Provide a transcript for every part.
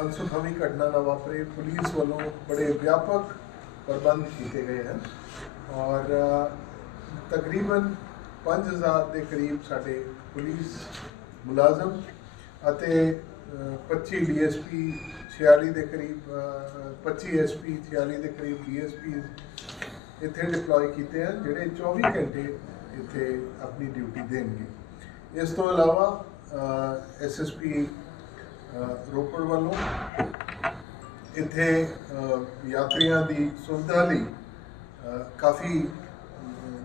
ਅਨਸੁਖਾਵੀ ਘਟਨਾ ਨਾ ਵਾਪਰੇ ਪੁਲਿਸ ਵੱਲੋਂ ਬੜੇ ਵਿਆਪਕ ਪ੍ਰਬੰਧ ਕੀਤੇ ਗਏ ਹਨ ਔਰ ਅ, ਤਕਰੀਬਨ 5000 ਦੇ ਕਰੀਬ ਸਾਡੇ ਪੁਲਿਸ ਮੁਲਾਜ਼ਮ ਅਤੇ ਅ, 25 ਡੀਐਸਪੀ 46 ਦੇ ਕਰੀਬ ਅ, 25 ਐਸਪੀ 46 ਦੇ ਕਰੀਬ ਡੀਐਸਪੀ ਇੱਥੇ ਡਿਪਲੋਏ ਕੀਤੇ ਹਨ ਜਿਹੜੇ 24 ਘੰਟੇ ਇੱਥੇ ਆਪਣੀ ਡਿਊਟੀ ਦੇਣਗੇ। ਇਸ ਤੋਂ ਇਲਾਵਾ ਐਸਐਸਪੀ ਰੋਪੜ ਵੱਲੋਂ ਇੱਥੇ ਯਾਤਰੀਆਂ ਦੀ ਸੁਵਿਧਾ ਲਈ ਕਾਫੀ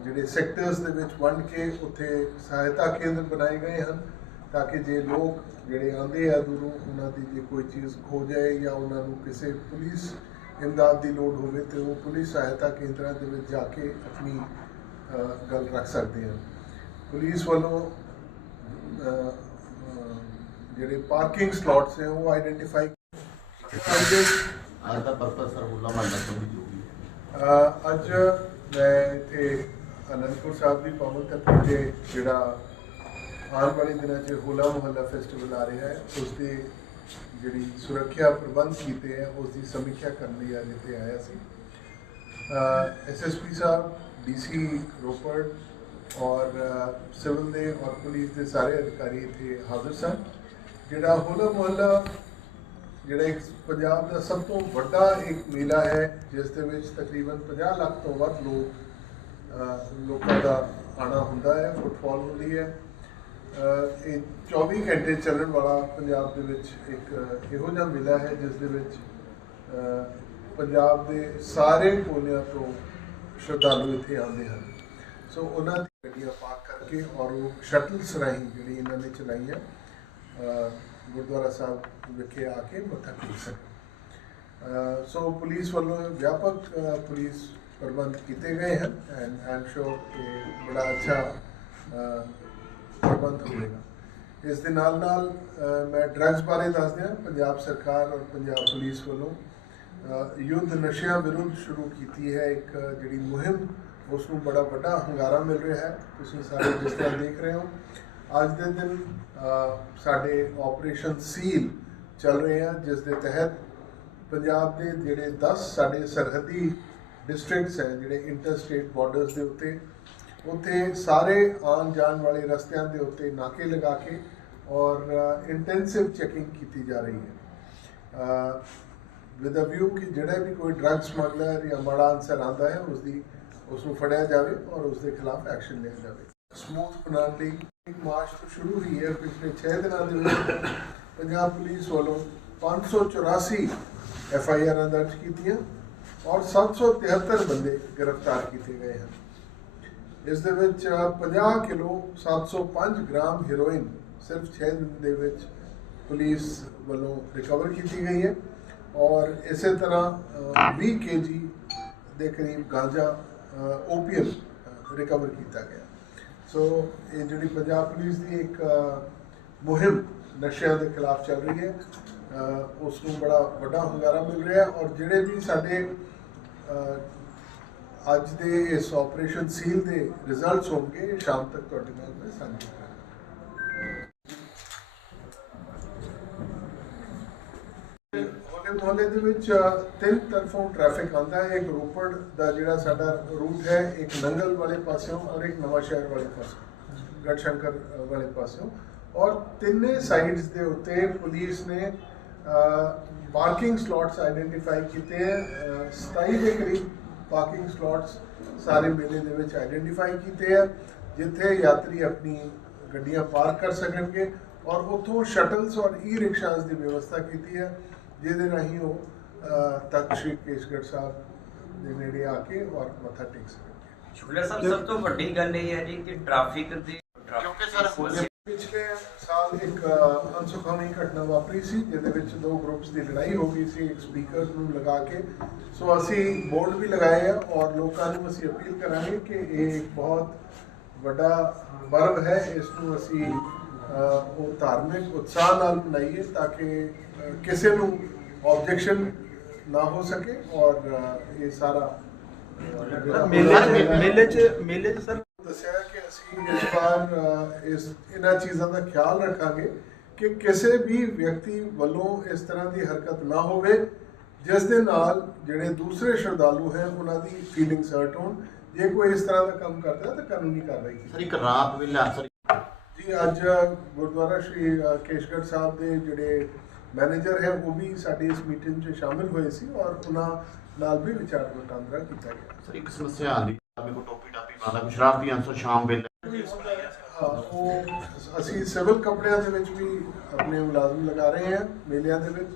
ਜਿਹੜੇ ਸੈਕਟਰਸ ਦੇ ਵਿੱਚ ਵੰਡ ਕੇ ਉੱਥੇ ਸਹਾਇਤਾ ਕੇਂਦਰ ਬਣਾਏ ਗਏ ਹਨ ਤਾਂ ਕਿ ਜੇ ਲੋਕ ਜਿਹੜੇ ਆਉਂਦੇ ਆ ਦੂਰੋਂ, ਉਹਨਾਂ ਦੀ ਜੇ ਕੋਈ ਚੀਜ਼ ਖੋ ਜਾਏ ਜਾਂ ਉਹਨਾਂ ਨੂੰ ਕਿਸੇ ਪੁਲਿਸ ਇਮਦਾਦ ਦੀ ਲੋੜ ਹੋਵੇ ਤੇ ਉਹ ਪੁਲਿਸ ਸਹਾਇਤਾ ਕੇਂਦਰਾਂ ਦੇ ਵਿੱਚ ਜਾ ਕੇ ਆਪਣੀ ਗੱਲ ਰੱਖ ਸਕਦੇ ਹਨ। ਪੁਲਿਸ ਵੱਲੋਂ ਜਿਹੜੇ ਪਾਰਕਿੰਗ ਸਲੋਟਸ ਹੈ ਉਹ ਆਈਡੈਂਟੀਫਾਈ ਅੱਜ ਦਾ ਪਰਪਸ ਸਰ ਹੁੱਲਾ ਮਹੱਲਾ ਤੋਂ ਵੀ ਜੋ ਵੀ ਹੈ। ਅ, ਅੱਜ ਮੈਂ ਇੱਥੇ ਅਨੰਦਪੁਰ ਸਾਹਿਬ ਦੀ ਪਵਨ ਤੱਕ ਤੇ ਜਿਹੜਾ ਆਉਣ ਵਾਲੇ ਦਿਨਾਂ 'ਚ ਹੋਲਾ ਮੁਹੱਲਾ ਫੈਸਟੀਵਲ ਆ ਰਿਹਾ ਹੈ ਉਸ ਦੀ ਜਿਹੜੀ ਸੁਰੱਖਿਆ ਪ੍ਰਬੰਧ ਕੀਤੇ ਹੈ ਉਸ ਦੀ ਸਮੀਖਿਆ ਕਰਨ ਲਈ ਅੱਜ ਇੱਥੇ ਆਇਆ ਸੀ। ਐਸਐਸਪੀ ਸਾਹਿਬ ਡੀਸੀ ਰੋਪੜ ਔਰ ਸਿਵਲ ਦੇ ਔਰ ਪੁਲਿਸ ਦੇ ਸਾਰੇ ਅਧਿਕਾਰੀ ਇੱਥੇ ਹਾਜ਼ਰ ਸਨ। ਜਿਹੜਾ ਹੋਲਾ ਮੁਹੱਲਾ, ਜਿਹੜਾ ਇੱਕ ਪੰਜਾਬ ਦਾ ਸਭ ਤੋਂ ਵੱਡਾ ਇੱਕ ਮੇਲਾ ਹੈ, ਜਿਸ ਦੇ ਵਿੱਚ ਤਕਰੀਬਨ 50 ਲੱਖ ਤੋਂ ਵੱਧ ਲੋਕ ਲੋਕਾਂ ਦਾ ਆਣਾ ਹੁੰਦਾ ਹੈ ਫੁੱਟਫਾਲ ਹੁੰਦੀ ਹੈ। ਇਹ 24 ਘੰਟੇ ਚੱਲਣ ਵਾਲਾ ਪੰਜਾਬ ਦੇ ਵਿੱਚ ਇੱਕ ਇਹੋ ਜਿਹਾ ਮੇਲਾ ਹੈ, ਜਿਸ ਦੇ ਵਿੱਚ ਪੰਜਾਬ ਦੇ ਸਾਰੇ ਕੋਨਿਆਂ ਤੋਂ ਸ਼ਰਧਾਲੂ ਇੱਥੇ ਆਉਂਦੇ ਹਨ। ਸੋ ਉਹਨਾਂ ਦੀ ਗੱਡੀਆਂ ਪਾਰਕ ਕਰਕੇ ਔਰ ਉਹ ਸ਼ਟਲਸ ਰਾਹੀਂ ਜਿਹੜੀ ਇਹਨਾਂ ਨੇ ਚਲਾਈ ਹੈ ਗੁਰਦੁਆਰਾ ਸਾਹਿਬ ਵਿਖੇ ਆ ਕੇ ਮੱਥਾ ਟੇਕ ਸਕਣ ਅਹ, ਸੋ ਪੁਲਿਸ ਵੱਲੋਂ ਵਿਆਪਕ ਅਹ, ਪੁਲਿਸ ਪ੍ਰਬੰਧ ਕੀਤੇ ਗਏ ਹਨ ਐਂਡ ਆਈ ਐਮ ਸ਼ੋਰ ਕਿ ਬੜਾ ਅੱਛਾ ਅਹ, ਪ੍ਰਬੰਧ ਹੋਵੇਗਾ ਇਸ ਦੇ ਨਾਲ ਨਾਲ ਅਹ, ਮੈਂ ਡਰੱਗਸ ਬਾਰੇ ਦੱਸ ਦਿਆਂ ਪੰਜਾਬ ਸਰਕਾਰ ਔਰ ਪੰਜਾਬ ਪੁਲਿਸ ਵੱਲੋਂ ਅਹ, ਯੁੱਧ ਨਸ਼ਿਆਂ ਵਿਰੁੱਧ ਸ਼ੁਰੂ ਕੀਤੀ ਹੈ ਇੱਕ ਜਿਹੜੀ ਮੁਹਿੰਮ ਉਸ ਨੂੰ ਬੜਾ ਵੱਡਾ ਹੰਗਾਰਾ ਮਿਲ ਰਿਹਾ ਹੈ ਤੁਸੀਂ ਸਾਰੇ ਜਿਸ ਤਰ੍ਹਾਂ ਦੇਖ ਰਹੇ ਹੋ ਅੱਜ ਦੇ ਦਿਨ ਸਾਡੇ ਆਪਰੇਸ਼ਨ ਸੀਲ ਚੱਲ ਰਹੇ ਆ, ਜਿਸ ਦੇ ਤਹਿਤ ਪੰਜਾਬ ਦੇ ਜਿਹੜੇ 10 ਸਾਡੇ ਸਰਹੱਦੀ ਡਿਸਟ੍ਰਿਕਟਸ ਹੈ, ਜਿਹੜੇ ਇੰਟਰ ਸਟੇਟ ਬਾਰਡਰਸ ਦੇ ਉੱਤੇ, ਉੱਥੇ ਸਾਰੇ ਆਉਣ ਜਾਣ ਵਾਲੇ ਰਸਤਿਆਂ ਦੇ ਉੱਤੇ ਨਾਕੇ ਲਗਾ ਕੇ ਔਰ ਇੰਟੈਂਸਿਵ ਚੈਕਿੰਗ ਕੀਤੀ ਜਾ ਰਹੀ ਹੈ। ਵਿਦ ਅ ਵਿਊ ਕਿ ਜਿਹੜਾ ਵੀ ਕੋਈ ਡਰੱਗ ਸਮਗਲਰ ਜਾਂ ਮਾੜਾ ਅਨਸਰ ਆਂਦਾ ਹੈ ਉਸ ਦੀ ਉਸ ਨੂੰ ਫੜਿਆ ਜਾਵੇ ਔਰ ਉਸ ਦੇ ਖਿਲਾਫ ਐਕਸ਼ਨ ਲਿਆ ਜਾਵੇ। ਸਮੂਥ ਬਣਾਉਣ ਲਈ ਇੱਕ ਮਾਰਚ ਤੋਂ ਸ਼ੁਰੂ ਹੋਈ ਹੈ ਪਿਛਲੇ 6 ਦਿਨਾਂ ਦੇ ਵਿੱਚ ਪੰਜਾਬ ਪੁਲਿਸ ਵੱਲੋਂ 584 ਐਫ ਆਈ ਆਰਾਂ ਦਰਜ ਕੀਤੀਆਂ ਔਰ 773 ਬੰਦੇ ਗ੍ਰਿਫਤਾਰ ਕੀਤੇ ਗਏ ਹਨ ਇਸ ਦੇ ਵਿੱਚ 50 ਕਿਲੋ 705 ਗ੍ਰਾਮ ਹੈਰੋਇਨ ਸਿਰਫ 6 ਦਿਨ ਦੇ ਵਿੱਚ ਪੁਲਿਸ ਵੱਲੋਂ ਰਿਕਵਰ ਕੀਤੀ ਗਈ ਹੈ ਔਰ ਇਸੇ ਤਰ੍ਹਾਂ ਅ, 20 ਕੇਜੀ ਦੇ ਕਰੀਬ ਗਾਂਜਾ ਓਪੀਅਮ ਰਿਕਵਰ ਕੀਤਾ ਗਿਆ ਸੋ ਇਹ ਜਿਹੜੀ ਪੰਜਾਬ ਪੁਲਿਸ ਦੀ ਇੱਕ ਮੁਹਿੰਮ ਨਸ਼ਿਆਂ ਦੇ ਖਿਲਾਫ ਚੱਲ ਰਹੀ ਹੈ ਅ, ਉਸ ਨੂੰ ਬੜਾ ਵੱਡਾ ਹੁੰਗਾਰਾ ਮਿਲ ਰਿਹਾ ਔਰ ਜਿਹੜੇ ਵੀ ਸਾਡੇ ਅੱਜ ਦੇ ਇਸ ਆਪਰੇਸ਼ਨ ਸੀਲ ਦੇ ਰਿਜ਼ਲਟਸ ਹੋਣਗੇ ਸ਼ਾਮ ਤੱਕ ਤੁਹਾਡੇ ਨਾਲ ਮੈਂ ਸਾਂਝੇ ਹੋਲੇ ਮੁਹੱਲੇ ਦੇ ਵਿੱਚ ਤਿੰਨ ਤਰਫੋਂ ਟ੍ਰੈਫਿਕ ਆਉਂਦਾ ਹੈ। ਇੱਕ ਰੋਪੜ ਦਾ ਜਿਹੜਾ ਸਾਡਾ ਰੂਟ ਹੈ ਇੱਕ ਨੰਗਲ ਵਾਲੇ ਪਾਸਿਓਂ ਔਰ ਇੱਕ ਨਵਾਂ ਸ਼ਹਿਰ ਵਾਲੇ ਪਾਸਿਓਂ ਗੜਸ਼ੰਕਰ ਅ, ਵਾਲੇ ਪਾਸਿਓਂ। ਔਰ ਤਿੰਨੇ ਸਾਈਡਸ ਦੇ ਉੱਤੇ ਪੁਲਿਸ ਨੇ ਪਾਰਕਿੰਗ ਸਲੋਟਸ ਆਈਡੈਂਟੀਫਾਈ ਕੀਤੇ ਹੈ। ਅ, 27 ਦੇ ਕਰੀਬ ਪਾਰਕਿੰਗ ਸਲੋਟਸ ਸਾਰੇ ਮੇਲੇ ਦੇ ਵਿੱਚ ਆਈਡੈਂਟੀਫਾਈ ਕੀਤੇ ਹੈ ਜਿੱਥੇ ਯਾਤਰੀ ਆਪਣੀ ਗੱਡੀਆਂ ਪਾਰਕ ਕਰ ਸਕਣਗੇ। ਔਰ ਉੱਥੋਂ ਸ਼ਟਲਸ ਔਰ ਈ ਰਿਕਸ਼ਾਸ ਦੀ ਵਿਵਸਥਾ ਕੀਤੀ ਹੈ। ਜਿਹਦੇ ਰਾਹੀਂ ਉਹ ਅ, ਤਖਤ ਸ਼੍ਰੀ ਕੇਸਗੜ੍ਹ ਸਾਹਿਬ ਦੇ ਨੇੜੇ ਆ ਕੇ ਔਰ ਮੱਥਾ ਟੇਕ ਸਕਣਗੇ ਸ਼ੁਕਲਾ ਸਾਹਿਬ ਸਭ ਤੋਂ ਵੱਡੀ ਗੱਲ ਇਹ ਹੈ ਜੀ ਕਿ ਟ੍ਰੈਫਿਕ ਦੀ ਕਿਉਂਕਿ ਸਰ ਪਿਛਲੇ ਸਾਲ ਇੱਕ ਅਨਸੁਖਾਵੀ ਘਟਨਾ ਵਾਪਰੀ ਸੀ ਜਿਹਦੇ ਵਿੱਚ ਦੋ ਗਰੁੱਪਸ ਦੀ ਲੜਾਈ ਹੋ ਗਈ ਸੀ ਇੱਕ ਸਪੀਕਰ ਨੂੰ ਲਗਾ ਕੇ। ਸੋ ਅਸੀਂ ਬੋਰਡ ਵੀ ਲਗਾਏ ਆ ਔਰ ਲੋਕਾਂ ਨੂੰ ਅਸੀਂ ਅਪੀਲ ਕਰਾਂਗੇ ਕਿ ਇਹ ਇੱਕ ਬਹੁਤ ਵੱਡਾ ਪਰਵ ਹੈ ਇਸ ਨੂੰ ਅਸੀਂ ਉਹ ਧਾਰਮਿਕ ਉਤਸ਼ਾਹ ਨਾਲ ਮਨਾਈਏ ਤਾਂ ਕਿ ਕਿਸੇ ਨੂੰ ਆਬਜੈਕਸ਼ਨ ਨਾ ਹੋ ਸਕੇ ਔਰ ਇਹ ਸਾਰਾ ਮੇਲੇ 'ਚ ਮੇਲੇ 'ਚ ਮੇਲੇ 'ਚ ਸਰ ਦੱਸਿਆ ਕਿ ਅਸੀਂ ਇਸ ਵਾਰ ਅ, ਇਸ ਇਹਨਾਂ ਚੀਜ਼ਾਂ ਦਾ ਖਿਆਲ ਰੱਖਾਂਗੇ ਕਿ ਕਿਸੇ ਵੀ ਵਿਅਕਤੀ ਵੱਲੋਂ ਇਸ ਤਰ੍ਹਾਂ ਦੀ ਹਰਕਤ ਨਾ ਹੋਵੇ ਜਿਸ ਦੇ ਨਾਲ ਜਿਹੜੇ ਦੂਸਰੇ ਸ਼ਰਧਾਲੂ ਹੈ ਉਹਨਾਂ ਦੀ ਫੀਲਿੰਗਸ ਹਰਟ ਹੋਣ। ਜੇ ਕੋਈ ਇਸ ਤਰ੍ਹਾਂ ਦਾ ਕੰਮ ਕਰਦਾ ਤਾਂ ਕਾਨੂੰਨੀ ਕਾਰਵਾਈ ਕੀਤੀ ਸਰ ਇੱਕ ਰਾਤ ਵੇਲੇ ਜੀ ਅੱਜ ਗੁਰਦੁਆਰਾ ਸ਼੍ਰੀ ਅ, ਕੇਸ਼ਗੜ੍ਹ ਸਾਹਿਬ ਦੇ ਜਿਹੜੇ ਮੈਨੇਜਰ ਹੈ ਉਹ ਵੀ ਸਾਡੀ ਇਸ ਮੀਟਿੰਗ 'ਚ ਸ਼ਾਮਿਲ ਹੋਏ ਸੀ ਔਰ ਉਹਨਾਂ ਨਾਲ ਵੀ ਵਿਚਾਰ ਵਟਾਂਦਰਾ ਕੀਤਾ ਗਿਆ। ਸਰ ਇੱਕ ਸਮੱਸਿਆ ਆਂਦੀ ਮੇਰੇ ਕੋ ਟੋਪੀ ਟਾਪੀ ਪਾਉਂਦਾ ਕੁਛ ਸ਼ਰਾਰਤੀ ਅੰਸਰ ਸ਼ਾਮ ਵੇਲੇ। ਉਹ ਅਸੀਂ ਸਿਵਲ ਕੱਪੜਿਆਂ ਦੇ ਵਿੱਚ ਵੀ ਆਪਣੇ ਮੁਲਾਜ਼ਮ ਲਗਾ ਰਹੇ ਹਾਂ ਮੇਲਿਆਂ ਦੇ ਵਿੱਚ।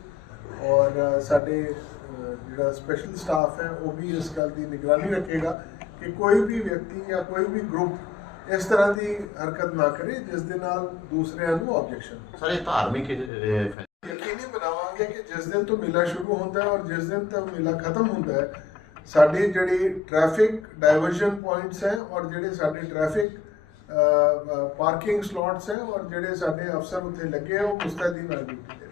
ਔਰ ਸਾਡੇ ਜਿਹੜਾ ਸਪੈਸ਼ਲ ਸਟਾਫ ਹੈ ਉਹ ਵੀ ਇਸ ਗੱਲ ਦੀ ਨਿਗਰਾਨੀ ਰੱਖੇਗਾ ਕਿ ਕੋਈ ਵੀ ਵਿਅਕਤੀ ਜਾਂ ਕੋਈ ਵੀ ਗਰੁੱਪ ਇਸ ਤਰ੍ਹਾਂ ਦੀ ਹਰਕਤ ਨਾ ਕਰੇ ਜਿਸ ਦੇ ਨਾਲ ਦੂਸਰਿਆਂ ਨੂੰ ਆਬਜੈਕਸ਼ਨ ਸਰ ਇਹ ਧਾਰਮਿਕ ਯਕੀਨੀ ਬਣਾਵਾਂਗੇ ਕਿ ਜਿਸ ਦਿਨ ਤੋਂ ਮੇਲਾ ਸ਼ੁਰੂ ਹੁੰਦਾ ਹੈ ਔਰ ਜਿਸ ਦਿਨ ਤੱਕ ਮੇਲਾ ਖਤਮ ਹੁੰਦਾ ਹੈ ਸਾਡੀ ਜਿਹੜੀ ਟ੍ਰੈਫਿਕ ਡਾਇਵਰਸ਼ਨ ਪੁਆਇੰਟਸ ਹੈ ਔਰ ਜਿਹੜੇ ਸਾਡੇ ਟ੍ਰੈਫਿਕ ਪਾਰਕਿੰਗ ਸਲੋਟਸ ਹੈ ਔਰ ਜਿਹੜੇ ਸਾਡੇ ਅਫਸਰ ਉੱਥੇ ਲੱਗੇ ਆ ਉਹ ਮੁਸਤੈਦੀ ਨਾਲ ਡਿਊਟੀ